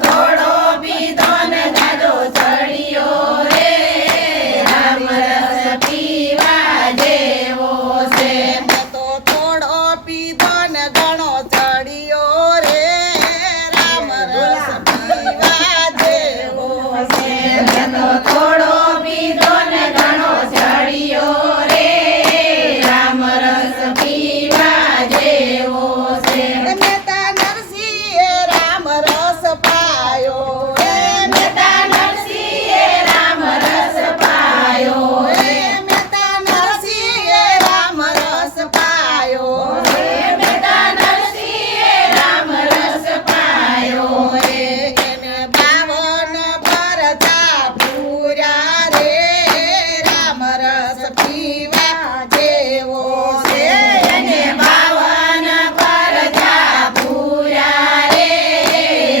થોડો પીધો ને જાજો ચડિયો રે રામ રસ પીવા જેવો છે. મેં તો થોડો પીધો ને ઘણો ચડિયો રે રામ રસ પીવા જેવો છે. મેં તો થોડો પીધો ને ઘણો ચડિયો રે રામ રસ પીવા જેવો છે. મહેતા નરસિંહે રામ રસ પાયો રે મહેતા નરસિંહે રામ રસ પાયો રે મહેતા નરસિંહે રામ રસ પાયો રે મહેતા નરસિંહે રામ રસ પાયો એને 52 પરચા પૂર્યા રે રામ રસ પીવા જેવો છે. એને 52 પરચા પૂર્યા રે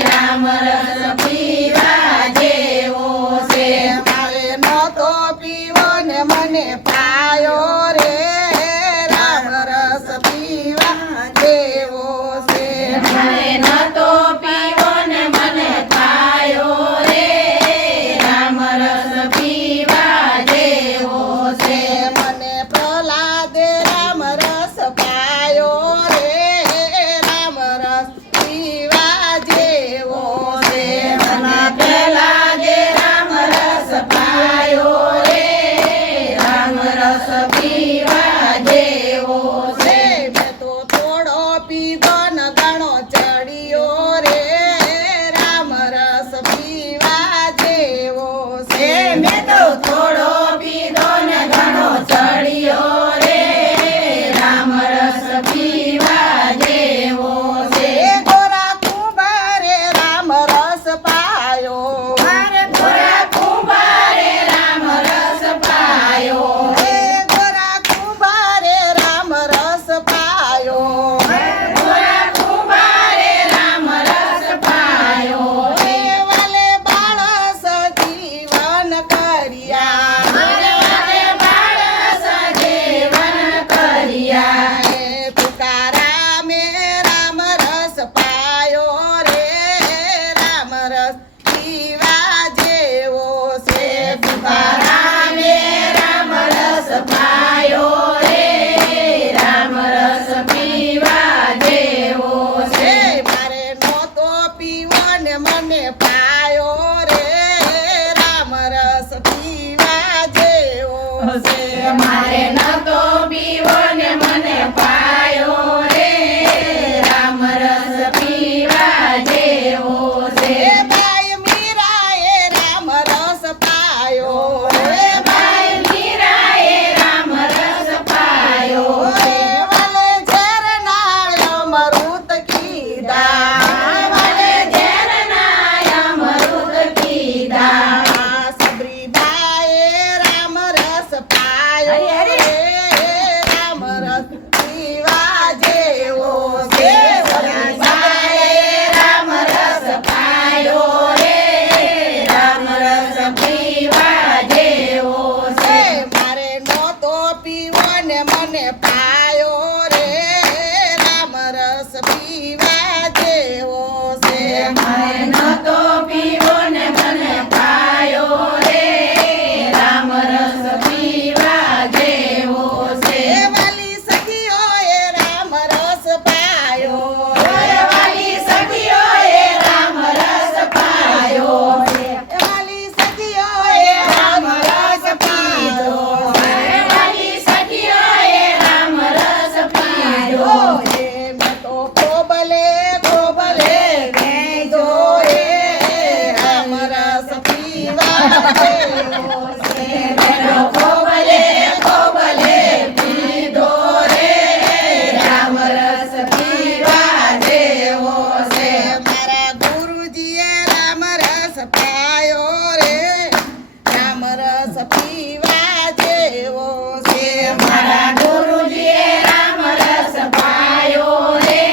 રામ રસ પીવા જેવો છે. મારે નહોતો પીવો ને મને પાયો રે રામ રસ પીવા જેવો છે. મારે નતો પીવો ને મને પાયો રે રામ રસ પીવા જેવો છે. મને પ્રહલાદે રામ રસ પાયો રે રામ રસ પીવા જેવો છે. મને પેલા દે રામ રસ પાયો રે રામ રસ પીવા જેવો છે. મેં તો થોડો પીધો ને ઘણો ચડિયો રે રામ રસ પીવા જેવો છે. મેં તો થોડો પીધો ને ઘણો ચડિયો રે રામ રસ પીવા જેવો છે. ગોરા કુંભારે રામ રસ પાયો ગોરા કુંભારે રામ રસ પાયો ગોરા કુંભારે રામ રસ પાયો ગોરા કુંભારે રામ રસ પાયો વાલે બાળસ જીવન કર્યા મારે બાળસ જીવન કર્યા તુકારામે રામ રસ પાયો રે રામ રસ પીવા જેવો છે. તુકારામે રામ રસ પાયો રે રામ રસ પીવા જેવો છે. મારે નહોતો પીવો ને મને પાયો રે રામ રસ પીવા જેવો છે. મારે નતો પીવો ને મને પાયો રે રામ રસ પીવા જેવો છે. બાઈ મીરાએ રામ રસ પાયો રે ભાઈ મીરાએ રામ રસ પાયો વાલે ઝરના અમૃત કીધા વાલે ઝરના અમૃત કીધા સબરીબાએ રામ રસ પાયો હરે, હરે. રામ રસ પીવા જેવો છે. સબરીબાએ રામ રસ પાયો રે રામ રસ પીવા જેવો છે. મારે નહોતો પીવો ને મને પાયો રે રામ રસ પીવા જેવો છે. મારે નતો પીવો ને મને પાયો રે રામ રસ પીવા જેવો છે. વાલી સખીઓએ રામ રસ પાયો વાલી સખીઓએ રામ રસ પાયો વાલી સખીઓએ રામ રસ પીધો વાલી સખીઓએ રામ રસ પીધો મેં તો ખોબલે ખોબલે કીધો રે રામ રસ પીવા જેવો છે. મેરો ખોબલે ખોબલે પીધો રે રામ રસ પીવા જેવો છે. મારા ગુરુજીએ રામ રસ પાયો રે રામ રસ પીવા જેવો છે. મારા ગુરુજીએ રામ રસ પાયો રે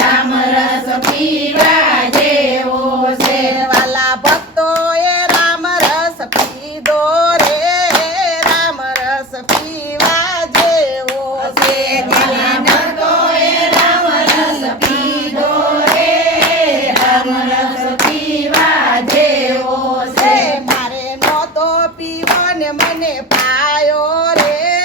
રામ રસ પીવા જેવો છે. વાલા ભક્તોએ રામ રસ પીધો રે રામ રસ પીવા જેવો છે. ભક્તોએ રામ રસ પીધો રે રામ રસ પીવો ને મને પાયો રે